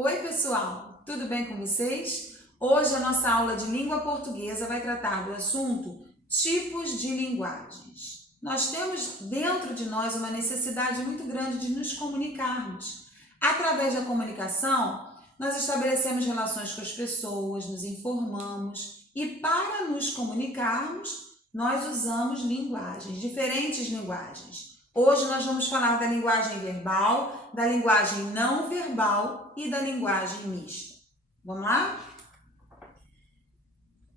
Oi, pessoal! Tudo bem com vocês? Hoje a nossa aula de língua portuguesa vai tratar do assunto tipos de linguagens. Nós temos dentro de nós uma necessidade muito grande de nos comunicarmos. Através da comunicação, nós estabelecemos relações com as pessoas, nos informamos e para nos comunicarmos, nós usamos linguagens, diferentes linguagens. Hoje nós vamos falar da linguagem verbal, da linguagem não verbal e da linguagem mista. Vamos lá?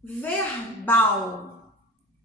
Verbal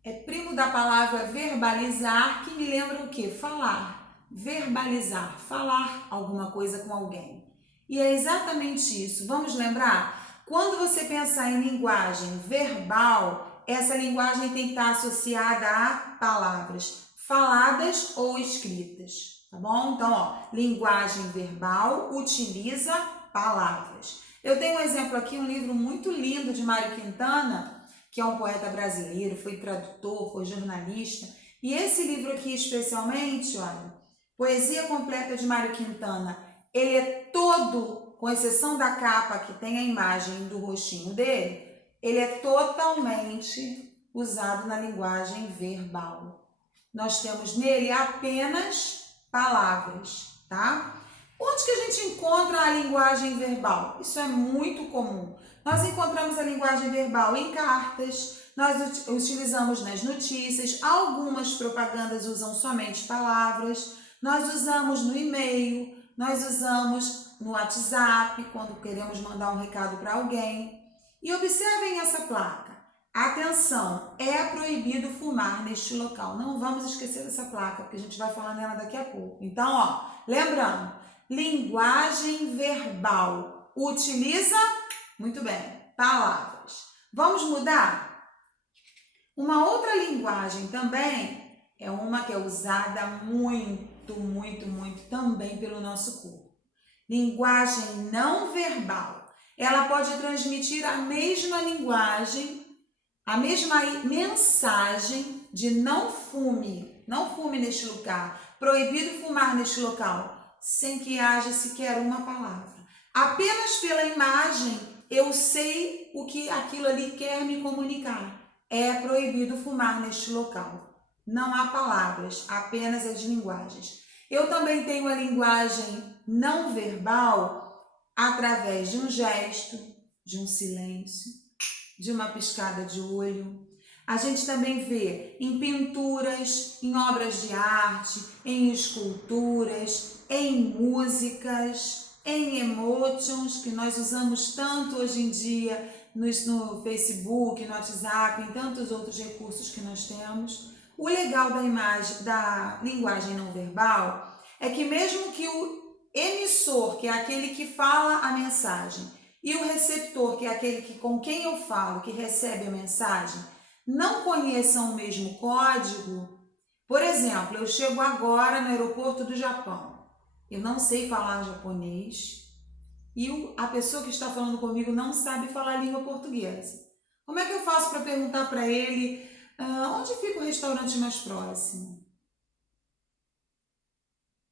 é primo da palavra verbalizar, que me lembra o quê? Falar. Verbalizar, falar alguma coisa com alguém. E é exatamente isso. Vamos lembrar? Quando você pensar em linguagem verbal, essa linguagem tem que estar associada a palavras faladas ou escritas, tá bom? Então, linguagem verbal utiliza palavras. Eu tenho um exemplo aqui, um livro muito lindo de Mário Quintana, que é um poeta brasileiro, foi tradutor, foi jornalista. E esse livro aqui especialmente, olha, Poesia Completa de Mário Quintana, ele é todo, com exceção da capa que tem a imagem do rostinho dele, ele é totalmente usado na linguagem verbal. Nós temos nele apenas palavras, tá? Onde que a gente encontra a linguagem verbal? Isso é muito comum. Nós encontramos a linguagem verbal em cartas, nós utilizamos nas notícias, algumas propagandas usam somente palavras, nós usamos no e-mail, nós usamos no WhatsApp, quando queremos mandar um recado para alguém. E observem essa placa. Atenção, é proibido fumar neste local. Não vamos esquecer dessa placa, porque a gente vai falar nela daqui a pouco. Então, lembrando, linguagem verbal utiliza, muito bem, palavras. Vamos mudar? Uma outra linguagem também é uma que é usada muito também pelo nosso corpo. Linguagem não verbal. Ela pode transmitir a mesma linguagem, a mesma mensagem de não fume neste lugar, proibido fumar neste local, sem que haja sequer uma palavra. Apenas pela imagem eu sei o que aquilo ali quer me comunicar. É proibido fumar neste local. Não há palavras, apenas as linguagens. Eu também tenho a linguagem não verbal através de um gesto, de um silêncio, de uma piscada de olho. A gente também vê em pinturas, em obras de arte, em esculturas, em músicas, em emotions, que nós usamos tanto hoje em dia no Facebook, no WhatsApp, em tantos outros recursos que nós temos. O legal da linguagem não verbal é que mesmo que o emissor, que é aquele que fala a mensagem, e o receptor, que é aquele com quem eu falo, que recebe a mensagem, não conheçam o mesmo código. Por exemplo, eu chego agora no aeroporto do Japão. Eu não sei falar japonês e a pessoa que está falando comigo não sabe falar língua portuguesa. Como é que eu faço para perguntar para ele onde fica o restaurante mais próximo?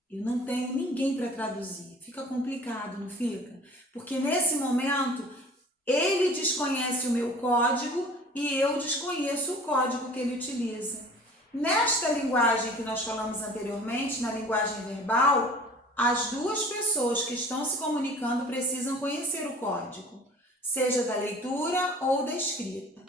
Eu não tenho ninguém para traduzir. Fica complicado, não fica? Porque nesse momento, ele desconhece o meu código e eu desconheço o código que ele utiliza. Nesta linguagem que nós falamos anteriormente, na linguagem verbal, as duas pessoas que estão se comunicando precisam conhecer o código, seja da leitura ou da escrita.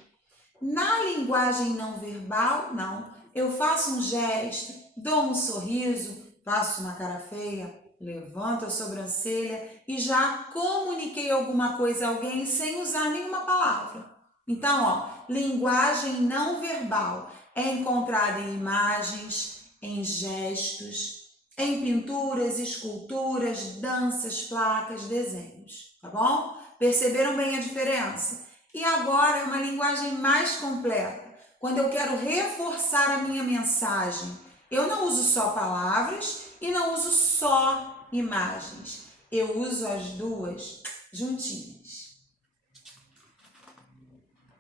Na linguagem não verbal, não. Eu faço um gesto, dou um sorriso, faço uma cara feia, levanto a sobrancelha e já comuniquei alguma coisa a alguém sem usar nenhuma palavra. Então, linguagem não verbal é encontrada em imagens, em gestos, em pinturas, esculturas, danças, placas, desenhos, tá bom? Perceberam bem a diferença? E agora é uma linguagem mais completa. Quando eu quero reforçar a minha mensagem, eu não uso só palavras e não uso só imagens. Eu uso as duas juntinhas.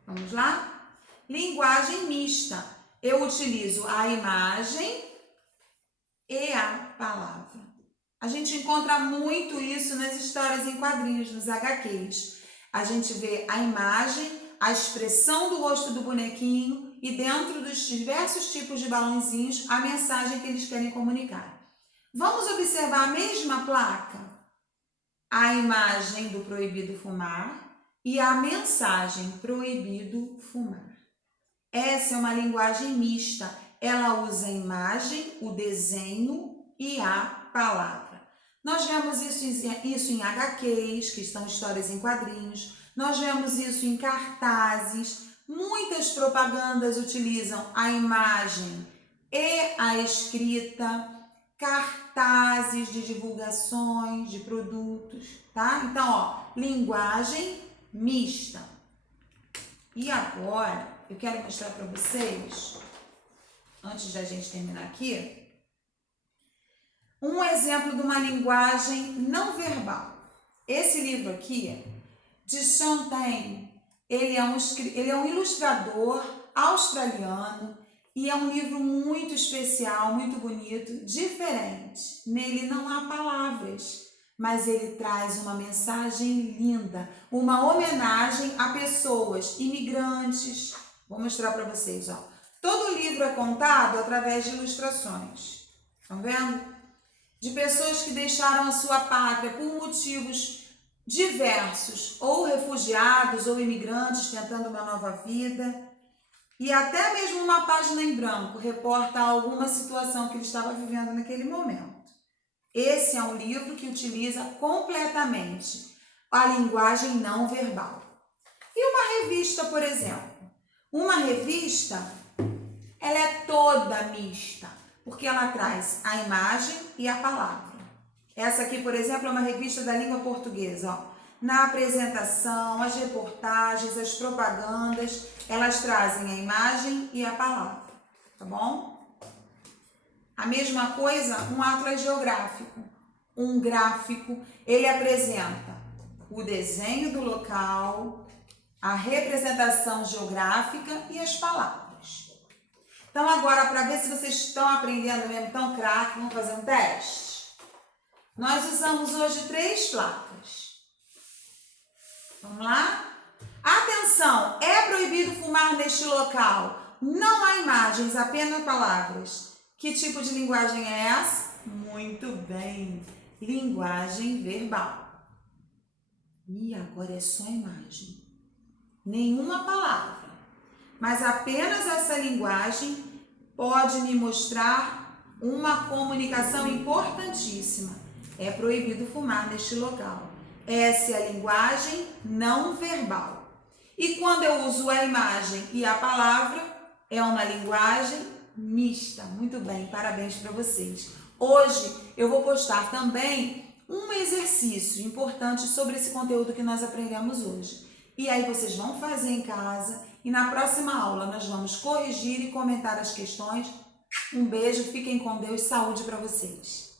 Vamos lá? Linguagem mista. Eu utilizo a imagem e a palavra. A gente encontra muito isso nas histórias em quadrinhos, nos HQs. A gente vê a imagem, a expressão do rosto do bonequinho e dentro dos diversos tipos de balãozinhos a mensagem que eles querem comunicar. Vamos observar a mesma placa? A imagem do proibido fumar e a mensagem proibido fumar. Essa é uma linguagem mista. Ela usa a imagem, o desenho e a palavra. Nós vemos isso em HQs, que são histórias em quadrinhos. Nós vemos isso em cartazes. Muitas propagandas utilizam a imagem e a escrita, cartazes de divulgações de produtos, tá? Então, ó, linguagem mista. E agora, eu quero mostrar para vocês, antes da gente terminar aqui, um exemplo de uma linguagem não verbal. Esse livro aqui, de Sean Tain, ele é um ilustrador australiano e é um livro muito especial, muito bonito, diferente. Nele não há palavras, mas ele traz uma mensagem linda, uma homenagem a pessoas imigrantes. Vou mostrar para vocês, ó. Todo o livro é contado através de ilustrações. Estão vendo? De pessoas que deixaram a sua pátria por motivos diversos, ou refugiados ou imigrantes tentando uma nova vida. E até mesmo uma página em branco reporta alguma situação que ele estava vivendo naquele momento. Esse é um livro que utiliza completamente a linguagem não verbal. E uma revista, por exemplo? Uma revista, ela é toda mista, porque ela traz a imagem e a palavra. Essa aqui, por exemplo, é uma revista da língua portuguesa. Ó. Na apresentação, as reportagens, as propagandas, elas trazem a imagem e a palavra, tá bom? A mesma coisa, um atlas geográfico. Um gráfico, ele apresenta o desenho do local, a representação geográfica e as palavras. Então, agora, para ver se vocês estão aprendendo mesmo tão craque, vamos fazer um teste? Nós usamos hoje 3 placas. Vamos lá? Atenção! É proibido fumar neste local. Não há imagens, apenas palavras. Que tipo de linguagem é essa? Muito bem! Linguagem verbal. E agora é só imagem. Nenhuma palavra. Mas apenas essa linguagem pode me mostrar uma comunicação importantíssima. É proibido fumar neste local. Essa é a linguagem não verbal. E quando eu uso a imagem e a palavra, é uma linguagem mista. Muito bem, parabéns para vocês. Hoje eu vou postar também um exercício importante sobre esse conteúdo que nós aprendemos hoje. E aí vocês vão fazer em casa e na próxima aula nós vamos corrigir e comentar as questões. Um beijo, fiquem com Deus, saúde para vocês.